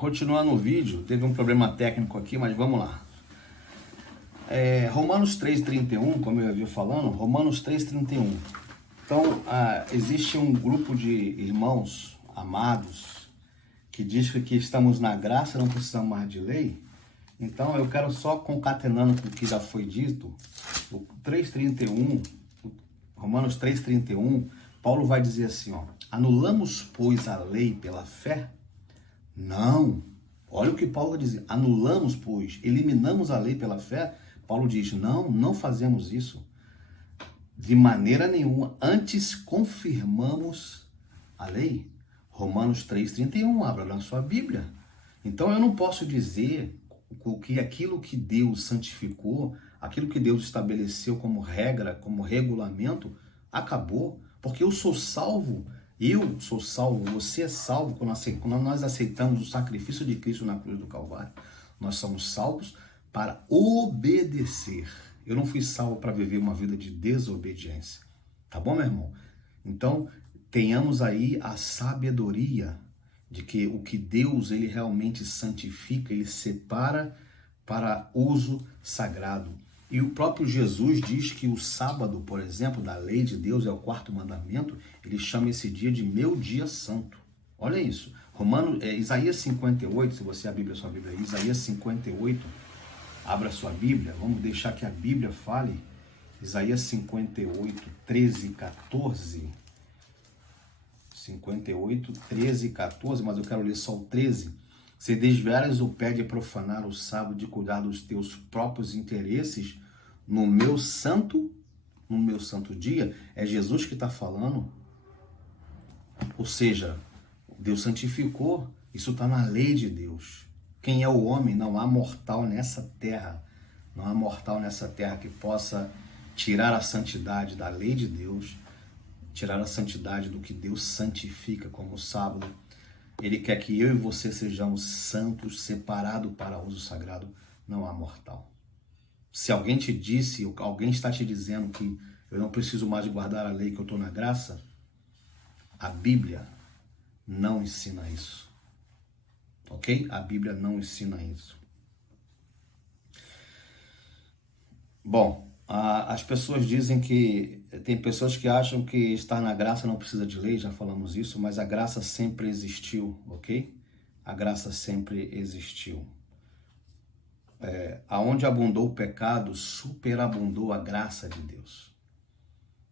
Continuando o vídeo, teve um problema técnico aqui, mas vamos lá. Romanos 3,31, como eu havia falando, Romanos 3,31. Então, existe um grupo de irmãos amados que diz que estamos na graça, não precisamos mais de lei. Então, eu quero só concatenando com o que já foi dito, o 3,31, Romanos 3,31, Paulo vai dizer assim, ó, anulamos, pois, a lei pela fé? Não. Olha o que Paulo diz, anulamos, pois, eliminamos a lei pela fé? Paulo diz, não fazemos isso. De maneira nenhuma, antes confirmamos a lei. Romanos 3,31, abra na sua Bíblia. Então eu não posso dizer que aquilo que Deus santificou, aquilo que Deus estabeleceu como regra, como regulamento, acabou. Porque eu sou salvo, você é salvo quando nós aceitamos o sacrifício de Cristo na cruz do Calvário. Nós somos salvos para obedecer. Eu não fui salvo para viver uma vida de desobediência. Tá bom, meu irmão? Então, tenhamos aí a sabedoria de que o que Deus ele realmente santifica, ele separa para uso sagrado. E o próprio Jesus diz que o sábado, por exemplo, da lei de Deus, é o quarto mandamento, ele chama esse dia de meu dia santo. Olha isso. Isaías 58, se você abrir a sua Bíblia aí, Isaías 58, abra a sua Bíblia, vamos deixar que a Bíblia fale. Isaías 58, 13 e 14. 58, 13 e 14, mas eu quero ler só o 13. Se desviares o pé de profanar o sábado, de cuidar dos teus próprios interesses, no meu santo dia, é Jesus que está falando. Ou seja, Deus santificou, isso está na lei de Deus. Quem é o homem? Não há mortal nessa terra. Não há mortal nessa terra que possa tirar a santidade da lei de Deus, tirar a santidade do que Deus santifica como o sábado. Ele quer que eu e você sejamos santos, separados para uso sagrado. Não há mortal. Se alguém te disse, alguém está te dizendo que eu não preciso mais de guardar a lei, que eu estou na graça, a Bíblia não ensina isso. Ok? A Bíblia não ensina isso. Bom, as pessoas dizem que tem pessoas que acham que estar na graça não precisa de lei, já falamos isso, mas a graça sempre existiu, ok? A graça sempre existiu. Aonde abundou o pecado, superabundou a graça de Deus.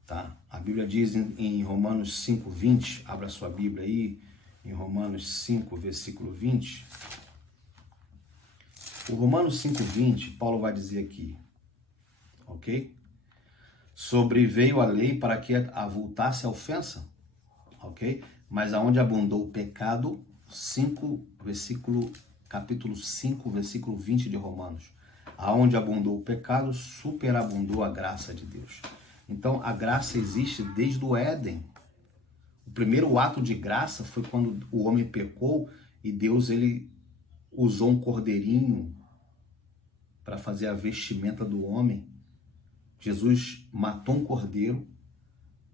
Tá? A Bíblia diz em Romanos 5:20, abra sua Bíblia aí, em Romanos 5, versículo 20. O Romanos 5:20, Paulo vai dizer aqui, ok? Sobreveio a lei para que avultasse a ofensa, ok? Mas aonde abundou o pecado, capítulo 5, versículo 20 de Romanos. Aonde abundou o pecado, superabundou a graça de Deus. Então, a graça existe desde o Éden. O primeiro ato de graça foi quando o homem pecou e Deus ele usou um cordeirinho para fazer a vestimenta do homem. Jesus matou um cordeiro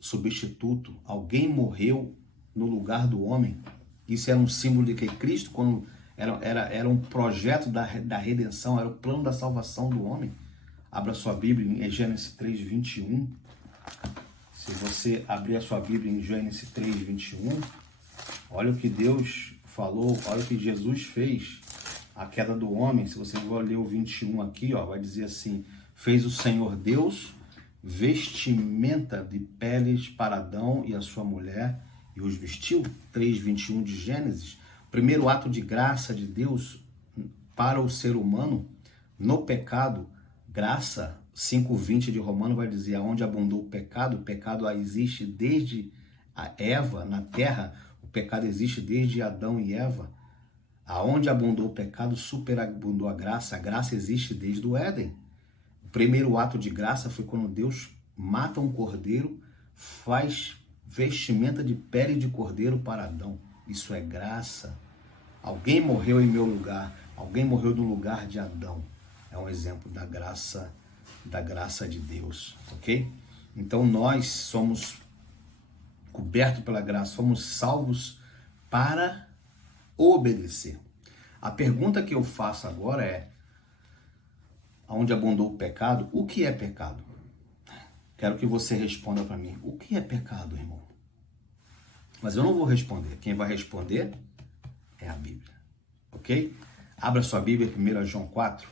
substituto. Alguém morreu no lugar do homem. Isso era um símbolo de que Cristo, quando era um projeto da redenção, era o plano da salvação do homem. Abra sua Bíblia em Gênesis 3:21. Se você abrir a sua Bíblia em Gênesis 3:21, olha o que Deus falou, olha o que Jesus fez. A queda do homem, se você for ler o 21 aqui, ó, vai dizer assim: fez o Senhor Deus vestimenta de peles para Adão e a sua mulher e os vestiu. 3:21 de Gênesis. Primeiro ato de graça de Deus para o ser humano no pecado. Graça, 5:20 de Romano vai dizer, aonde abundou o pecado existe desde a Eva na terra, o pecado existe desde Adão e Eva. Aonde abundou o pecado, superabundou a graça existe desde o Éden. O primeiro ato de graça foi quando Deus mata um cordeiro, faz vestimenta de pele de cordeiro para Adão. Isso é graça. Alguém morreu em meu lugar, alguém morreu no lugar de Adão. É um exemplo da graça de Deus, ok? Então nós somos cobertos pela graça, somos salvos para obedecer. A pergunta que eu faço agora é: aonde abundou o pecado, o que é pecado? Quero que você responda para mim. O que é pecado, irmão? Mas eu não vou responder. Quem vai responder é a Bíblia. Ok? Abra sua Bíblia, 1 João 4.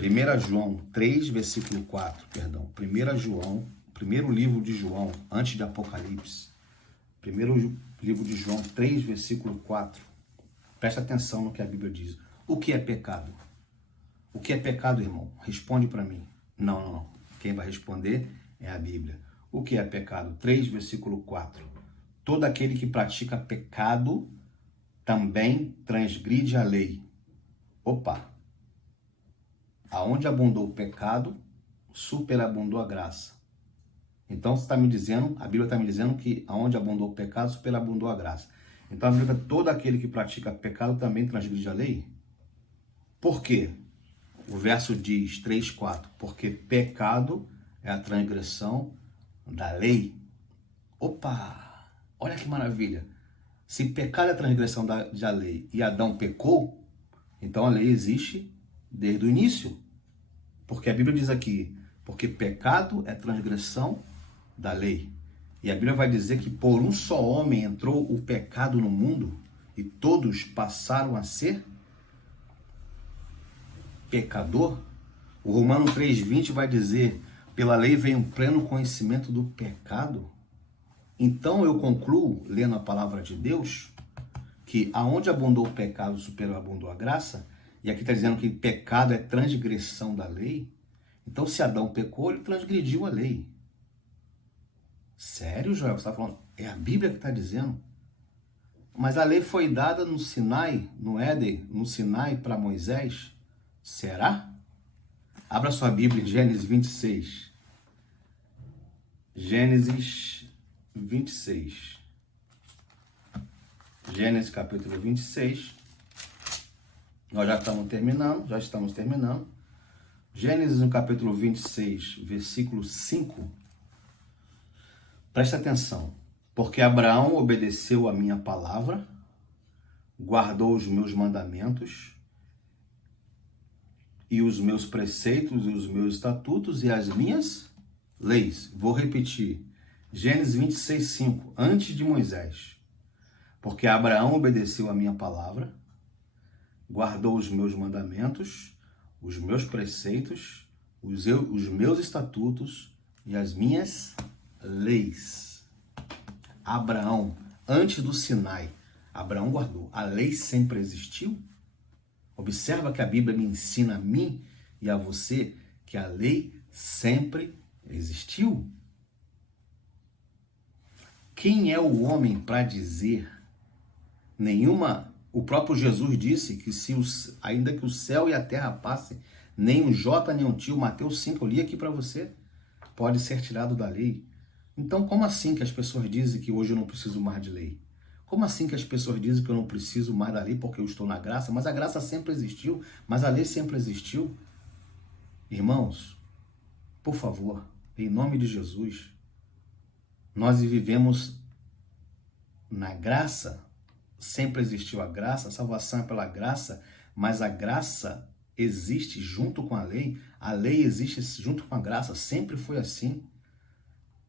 1 João 3, versículo 4, perdão. 1 João, primeiro livro de João, antes de Apocalipse. Primeiro livro de João 3, versículo 4. Presta atenção no que a Bíblia diz. O que é pecado? O que é pecado, irmão? Responde para mim. Não. Quem vai responder é a Bíblia. O que é pecado? 3, versículo 4. Todo aquele que pratica pecado também transgride a lei. Opa! Aonde abundou o pecado, superabundou a graça. Então você está me dizendo, a Bíblia está me dizendo que aonde abundou o pecado, superabundou a graça. Então a Bíblia, todo aquele que pratica pecado também transgride a lei? Por quê? O verso diz, 3:4, porque pecado é a transgressão da lei. Opa! Olha que maravilha! Se pecado é a transgressão da lei e Adão pecou, então a lei existe desde o início. Porque a Bíblia diz aqui, porque pecado é transgressão da lei. E a Bíblia vai dizer que por um só homem entrou o pecado no mundo e todos passaram a ser pecador. O Romano 3:20 vai dizer, pela lei vem o pleno conhecimento do pecado. Então eu concluo, lendo a palavra de Deus, que aonde abundou o pecado, superabundou a graça. E aqui está dizendo que pecado é transgressão da lei. Então, se Adão pecou, ele transgrediu a lei. Sério, Joel? Você está falando? É a Bíblia que está dizendo. Mas a lei foi dada no Sinai, no Éden, no Sinai para Moisés. Será? Abra sua Bíblia em Gênesis 26. Gênesis 26. Gênesis capítulo 26. Nós já estamos terminando. Gênesis no capítulo 26, versículo 5. Presta atenção. Porque Abraão obedeceu a minha palavra, guardou os meus mandamentos e os meus preceitos e os meus estatutos e as minhas leis. Vou repetir. Gênesis 26, 5. Antes de Moisés. Porque Abraão obedeceu a minha palavra, guardou os meus mandamentos, os meus preceitos, os meus estatutos e as minhas leis. Abraão, antes do Sinai, Abraão guardou. A lei sempre existiu? Observa que a Bíblia me ensina a mim e a você que a lei sempre existiu. Quem é o homem para dizer nenhuma... O próprio Jesus disse que ainda que o céu e a terra passem, nem um jota nem um tio, Mateus 5, eu li aqui para você, pode ser tirado da lei. Então, como assim que as pessoas dizem que hoje eu não preciso mais de lei? Como assim que as pessoas dizem que eu não preciso mais da lei porque eu estou na graça? Mas a graça sempre existiu, mas a lei sempre existiu. Irmãos, por favor, em nome de Jesus, nós vivemos na graça. Sempre existiu a graça, a salvação é pela graça, mas a graça existe junto com a lei existe junto com a graça, sempre foi assim.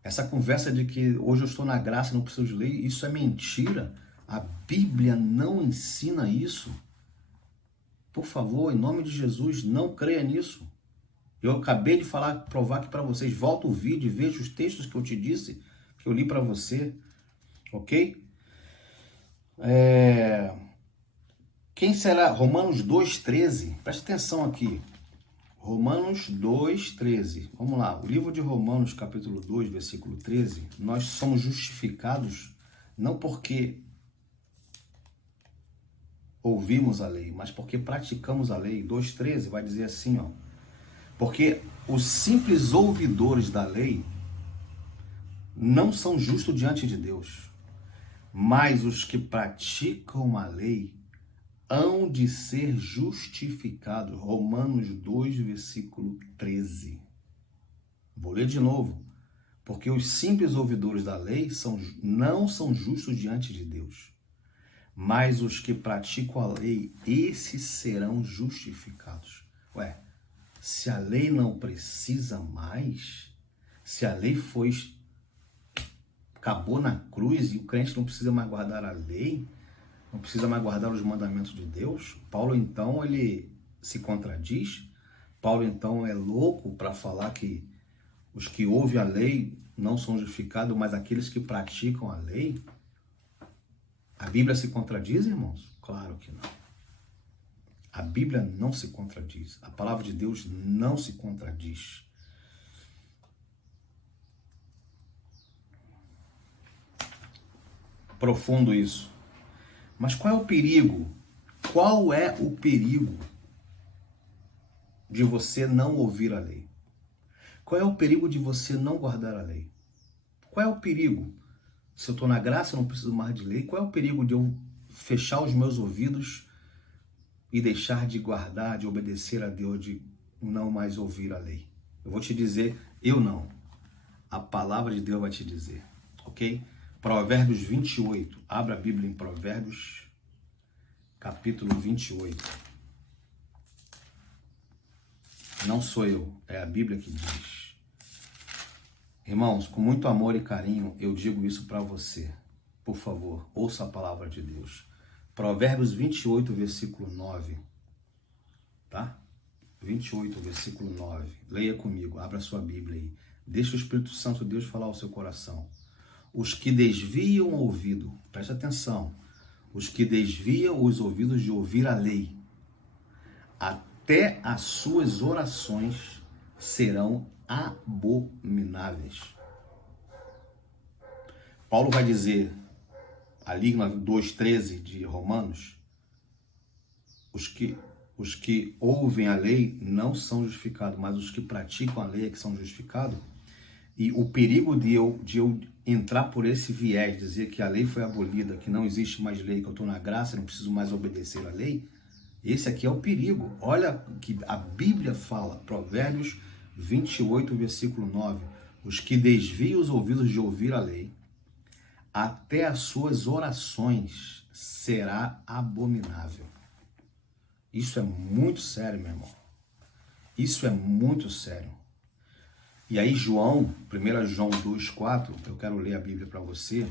Essa conversa de que hoje eu estou na graça e não preciso de lei, isso é mentira. A Bíblia não ensina isso. Por favor, em nome de Jesus, não creia nisso. Eu acabei de provar aqui para vocês, volta o vídeo e veja os textos que eu te disse, que eu li para você, ok? Quem será? Romanos 2,13. Preste atenção aqui. Romanos 2,13. Vamos lá. O livro de Romanos, capítulo 2, versículo 13. Nós somos justificados não porque ouvimos a lei, mas porque praticamos a lei. 2,13 vai dizer assim, ó. Porque os simples ouvidores da lei não são justos diante de Deus, mas os que praticam a lei hão de ser justificados. Romanos 2, versículo 13. Vou ler de novo. Porque os simples ouvidores da lei não são justos diante de Deus, mas os que praticam a lei, esses serão justificados. Ué, se a lei não precisa mais, se a lei acabou na cruz e o crente não precisa mais guardar a lei, não precisa mais guardar os mandamentos de Deus, Paulo então ele se contradiz. Paulo então é louco para falar que os que ouvem a lei não são justificados, mas aqueles que praticam a lei. A Bíblia se contradiz, irmãos? Claro que não. A Bíblia não se contradiz. A palavra de Deus não se contradiz. Profundo isso. Mas qual é o perigo? Qual é o perigo de você não ouvir a lei? Qual é o perigo de você não guardar a lei? Qual é o perigo? Se eu estou na graça, eu não preciso mais de lei. Qual é o perigo de eu fechar os meus ouvidos e deixar de guardar, de obedecer a Deus, de não mais ouvir a lei? Eu vou te dizer, eu não. A palavra de Deus vai te dizer, ok? Provérbios 28. Abra a Bíblia em Provérbios, capítulo 28. Não sou eu, é a Bíblia que diz. Irmãos, com muito amor e carinho, eu digo isso para você. Por favor, ouça a palavra de Deus. Provérbios 28, versículo 9. Tá? 28, versículo 9. Leia comigo, abra sua Bíblia aí. Deixa o Espírito Santo de Deus falar ao seu coração. Os que desviam o ouvido, preste atenção, os que desviam os ouvidos de ouvir a lei, até as suas orações serão abomináveis. Paulo vai dizer, ali na 2,13 de Romanos, os que ouvem a lei não são justificados, mas os que praticam a lei é que são justificados. E o perigo de eu entrar por esse viés, dizer que a lei foi abolida, que não existe mais lei, que eu estou na graça, não preciso mais obedecer a lei, esse aqui é o perigo. Olha o que a Bíblia fala, Provérbios 28, versículo 9. Os que desviam os ouvidos de ouvir a lei, até as suas orações será abominável. Isso é muito sério, meu irmão. Isso é muito sério. E aí João, 1 João 2,4, eu quero ler a Bíblia para você.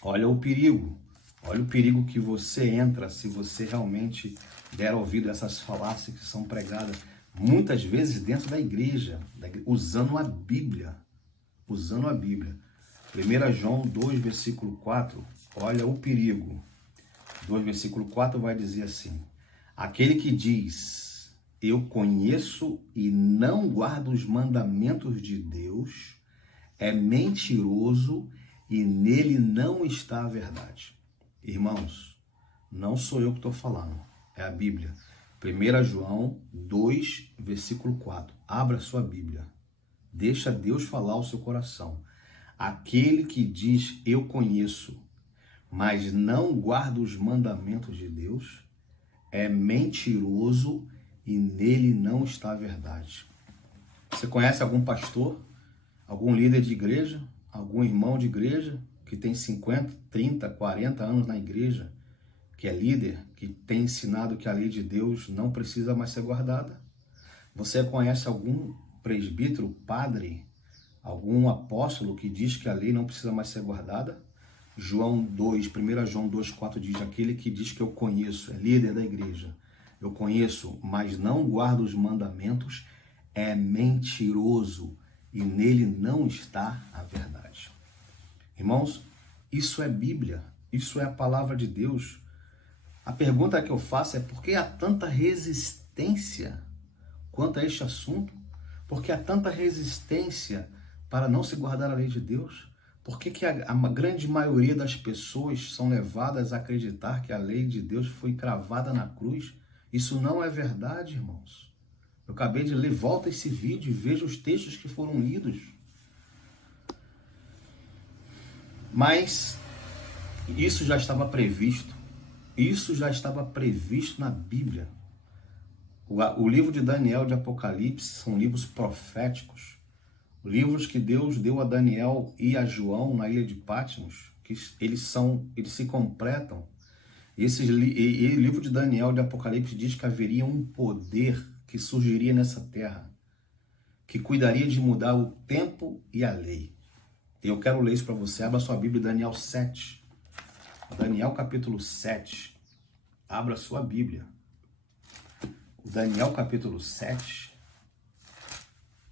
Olha o perigo. Olha o perigo que você entra se você realmente der ouvido a essas falácias que são pregadas muitas vezes dentro da igreja, usando a Bíblia. Usando a Bíblia. 1 João 2, versículo 4, olha o perigo. 2, versículo 4 vai dizer assim: aquele que diz, eu conheço e não guardo os mandamentos de Deus, é mentiroso e nele não está a verdade. Irmãos, não sou eu que estou falando, é a Bíblia. 1 João 2, versículo 4. Abra sua Bíblia. Deixa Deus falar ao seu coração. Aquele que diz, eu conheço, mas não guarda os mandamentos de Deus, é mentiroso e nele não está a verdade. Você conhece algum pastor, algum líder de igreja, algum irmão de igreja que tem 50, 30, 40 anos na igreja, que é líder, que tem ensinado que a lei de Deus não precisa mais ser guardada? Você conhece algum presbítero, padre, algum apóstolo que diz que a lei não precisa mais ser guardada? João 2, 1 João 2,4 diz, aquele que diz que eu conheço, é líder da igreja, eu conheço, mas não guardo os mandamentos, é mentiroso e nele não está a verdade. Irmãos, isso é Bíblia, isso é a palavra de Deus. A pergunta que eu faço é por que há tanta resistência quanto a este assunto? Por que há tanta resistência para não se guardar a lei de Deus? Por que a grande maioria das pessoas são levadas a acreditar que a lei de Deus foi cravada na cruz? Isso não é verdade, irmãos. Eu acabei de ler, volta esse vídeo e veja os textos que foram lidos. Mas isso já estava previsto. Isso já estava previsto na Bíblia. O livro de Daniel e de Apocalipse são livros proféticos. Livros que Deus deu a Daniel e a João na ilha de Patmos, que eles se completam E o livro de Daniel, de Apocalipse, diz que haveria um poder que surgiria nessa terra, que cuidaria de mudar o tempo e a lei. Eu quero ler isso para você. Abra sua Bíblia, Daniel 7. Daniel capítulo 7. Abra sua Bíblia. Daniel capítulo 7.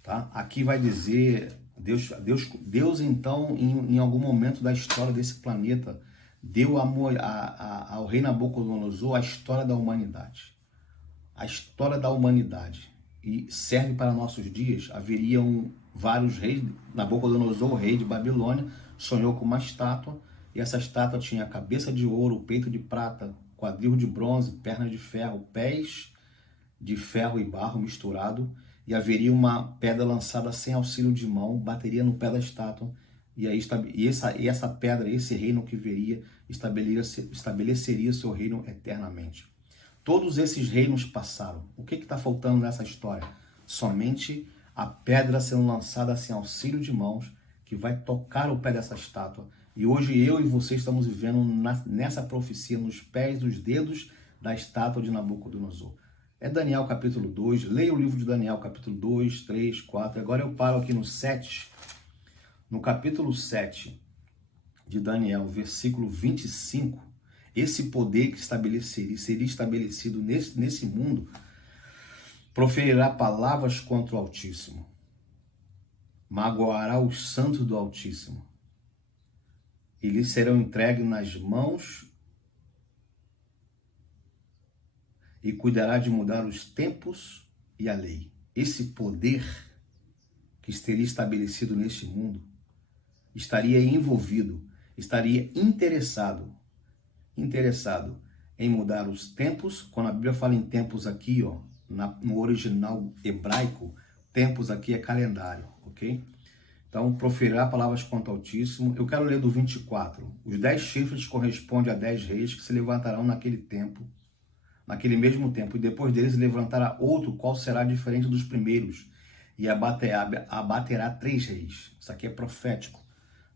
Tá? Aqui vai dizer, Deus então, em algum momento da história desse planeta, deu ao rei Nabucodonosor a história da humanidade. A história da humanidade. E serve para nossos dias. Haveriam vários reis. Nabucodonosor, o rei de Babilônia, sonhou com uma estátua. E essa estátua tinha cabeça de ouro, peito de prata, quadril de bronze, pernas de ferro, pés de ferro e barro misturado. E haveria uma pedra lançada sem auxílio de mão, bateria no pé da estátua. E essa pedra, esse reino que viria, estabeleceria seu reino eternamente. Todos esses reinos passaram. O que está faltando nessa história? Somente a pedra sendo lançada sem auxílio de mãos, que vai tocar o pé dessa estátua. E hoje eu e você estamos vivendo nessa profecia, nos pés, dos dedos da estátua de Nabucodonosor. É Daniel capítulo 2, leia o livro de Daniel capítulo 2, 3, 4. Agora eu paro aqui no 7, no capítulo 7 de Daniel, versículo 25. Esse poder que seria estabelecido nesse mundo, proferirá palavras contra o Altíssimo, magoará os santos do Altíssimo, e lhes serão entregues nas mãos, e cuidará de mudar os tempos e a lei. Esse poder que seria estabelecido neste mundo estaria envolvido, estaria interessado em mudar os tempos. Quando a Bíblia fala em tempos aqui, ó, no original hebraico, tempos aqui é calendário, ok? Então, proferirá palavras contra o Altíssimo. Eu quero ler do 24. Os 10 chifres correspondem a 10 reis que se levantarão naquele mesmo tempo, e depois deles levantará outro, qual será diferente dos primeiros, e abaterá 3 reis. Isso aqui é profético.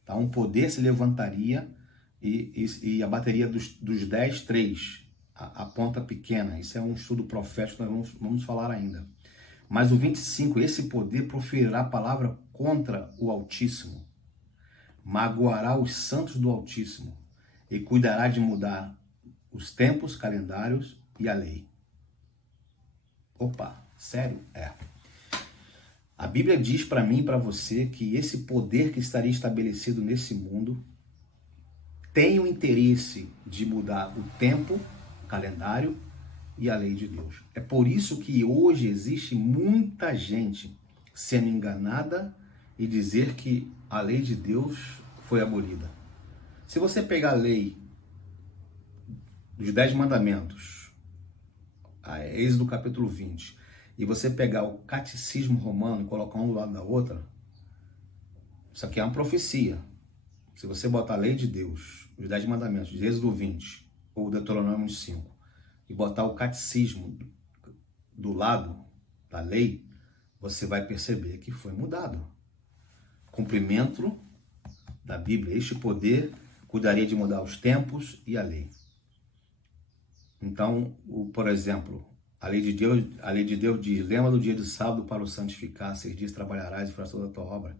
Tá? Um poder se levantaria e abateria dos 10, 3, a ponta pequena. Isso é um estudo profético, nós vamos falar ainda. Mas o 25, esse poder proferirá palavra contra o Altíssimo, magoará os santos do Altíssimo, e cuidará de mudar os tempos, calendários e a lei. Opa, sério? É. A Bíblia diz para mim e para você que esse poder que estaria estabelecido nesse mundo tem o interesse de mudar o tempo, o calendário e a lei de Deus. É por isso que hoje existe muita gente sendo enganada e dizer que a lei de Deus foi abolida. Se você pegar a lei dos 10 mandamentos, a Êxodo capítulo 20, e você pegar o catecismo romano e colocar um do lado da outra, isso aqui é uma profecia. Se você botar a lei de Deus, os 10 mandamentos, de Êxodo 20, ou Deuteronômio 5, e botar o catecismo do lado da lei, você vai perceber que foi mudado. Cumprimento da Bíblia. Este poder cuidaria de mudar os tempos e a lei. Então, por exemplo, a lei de Deus diz: lembra do dia de sábado para o santificar, 6 dias trabalharás e farás toda a tua obra.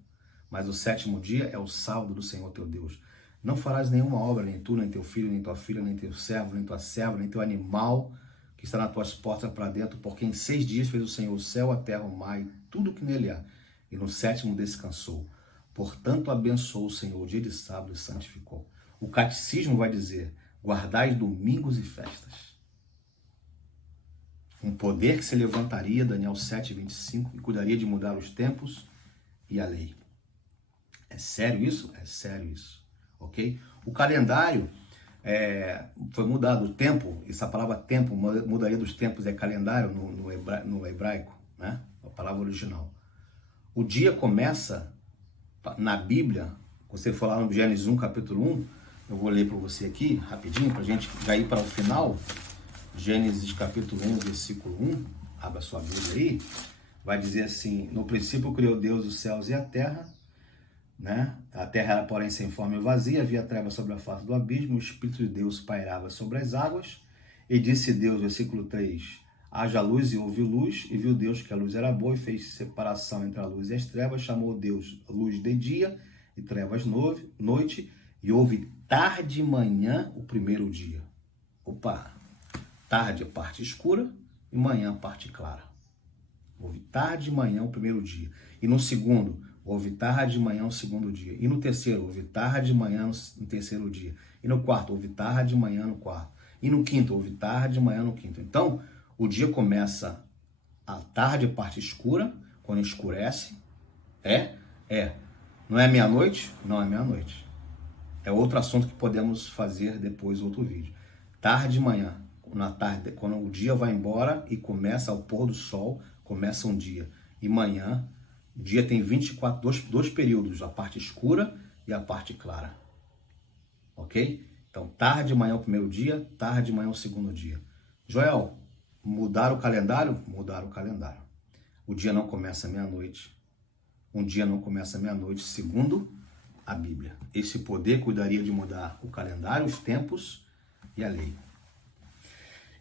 Mas o 7º dia é o sábado do Senhor teu Deus. Não farás nenhuma obra, nem tu, nem teu filho, nem tua filha, nem teu servo, nem tua serva, nem teu animal que está nas tuas portas para dentro, porque em 6 dias fez o Senhor o céu, a terra, o mar e tudo que nele há, e no 7º descansou. Portanto, abençoou o Senhor o dia de sábado e santificou. O catecismo vai dizer: guardai domingos e festas. Um poder que se levantaria, Daniel 7, 25, e cuidaria de mudar os tempos e a lei. É sério isso? É sério isso. Ok? O calendário foi mudado. O tempo, essa palavra tempo, mudaria dos tempos, é calendário no hebraico, né? A palavra original. O dia começa na Bíblia, você for lá no Gênesis 1, capítulo 1, eu vou ler para você aqui, rapidinho, para a gente já ir para o final. Gênesis capítulo 1, versículo 1, abra sua Bíblia aí, vai dizer assim: no princípio criou Deus os céus e a terra, né? A terra era, porém, sem forma e vazia, havia trevas sobre a face do abismo, o Espírito de Deus pairava sobre as águas, e disse Deus, versículo 3, haja luz e houve luz, e viu Deus que a luz era boa, e fez separação entre a luz e as trevas, chamou Deus luz de dia, e trevas noite, e houve tarde e manhã o primeiro dia. Opa! Tarde, parte escura, e manhã, parte clara. Houve tarde e manhã o primeiro dia. E no segundo, houve tarde e manhã o segundo dia. E no terceiro, houve tarde e manhã no terceiro dia. E no quarto, houve tarde e manhã no quarto. E no quinto, houve tarde e manhã no quinto. Então, o dia começa à tarde, parte escura, quando escurece. Não é meia-noite? Não é meia-noite. É outro assunto que podemos fazer depois, outro vídeo. Tarde e manhã. Na tarde, quando o dia vai embora e começa ao pôr do sol, começa um dia. E manhã, o dia tem 24, dois períodos, a parte escura e a parte clara. Ok? Então, tarde e manhã é o primeiro dia, tarde e manhã é o segundo dia. Joel, mudar o calendário? Mudar o calendário. O dia não começa meia-noite. Um dia não começa meia-noite, segundo a Bíblia. Esse poder cuidaria de mudar o calendário, os tempos e a lei.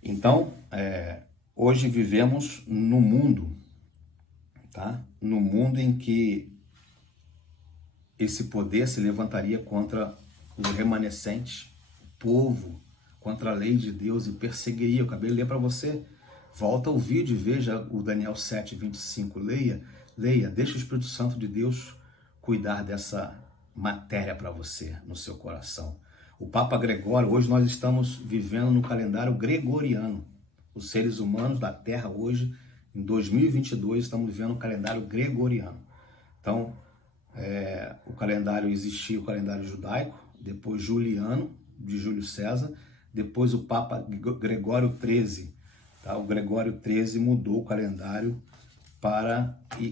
Então, hoje vivemos no mundo, tá? No mundo em que esse poder se levantaria contra o remanescente, o povo, contra a lei de Deus e perseguiria. Eu acabei de ler para você. Volta ao vídeo e veja o Daniel 7:25. Leia, deixa o Espírito Santo de Deus cuidar dessa matéria para você, no seu coração. O Papa Gregório, hoje nós estamos vivendo no calendário gregoriano. Os seres humanos da Terra hoje, em 2022, estamos vivendo no calendário gregoriano. Então, o calendário existia, o calendário judaico, depois juliano, de Júlio César, depois o Papa Gregório XIII. Tá? O Gregório XIII mudou o calendário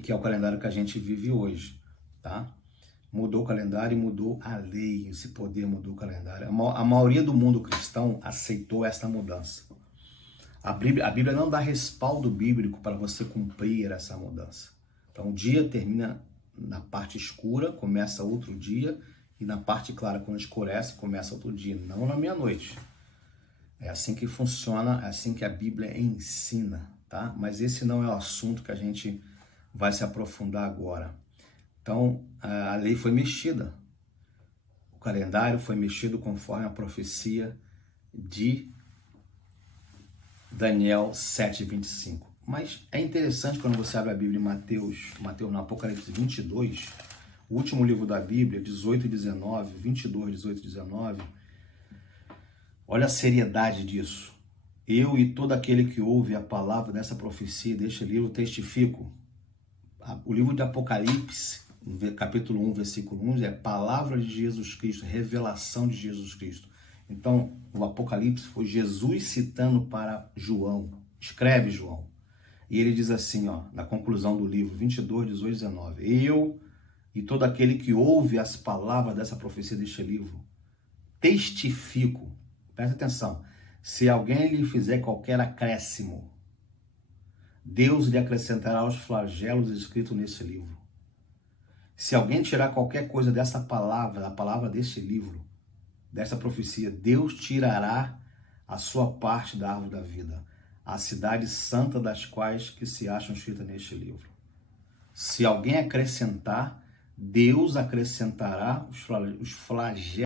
que é o calendário que a gente vive hoje. Tá? Mudou o calendário e mudou a lei, esse poder mudou o calendário. A maioria do mundo cristão aceitou essa mudança. A Bíblia não dá respaldo bíblico para você cumprir essa mudança. Então o dia termina na parte escura, começa outro dia, e na parte clara, quando escurece, começa outro dia, não na meia-noite. É assim que funciona, é assim que a Bíblia ensina, tá? Mas esse não é o assunto que a gente vai se aprofundar agora. Então, a lei foi mexida. O calendário foi mexido conforme a profecia de Daniel 7:25. Mas é interessante quando você abre a Bíblia em Mateus no Apocalipse 22, o último livro da Bíblia, 18 e 19, 22, 18 e 19. Olha a seriedade disso. Eu e todo aquele que ouve a palavra dessa profecia, deste livro, testifico. O livro de Apocalipse, capítulo 1, versículo 1, é palavra de Jesus Cristo, revelação de Jesus Cristo. Então, o Apocalipse foi Jesus citando para João. Escreve João. E ele diz assim, ó, na conclusão do livro, 22, 18 e 19. Eu e todo aquele que ouve as palavras dessa profecia deste livro, testifico. Presta atenção. Se alguém lhe fizer qualquer acréscimo, Deus lhe acrescentará os flagelos escritos nesse livro. Se alguém tirar qualquer coisa dessa palavra, da palavra deste livro, dessa profecia, Deus tirará a sua parte da árvore da vida, a cidade santa das quais que se acham escritas neste livro. Se alguém acrescentar, Deus acrescentará os flagelos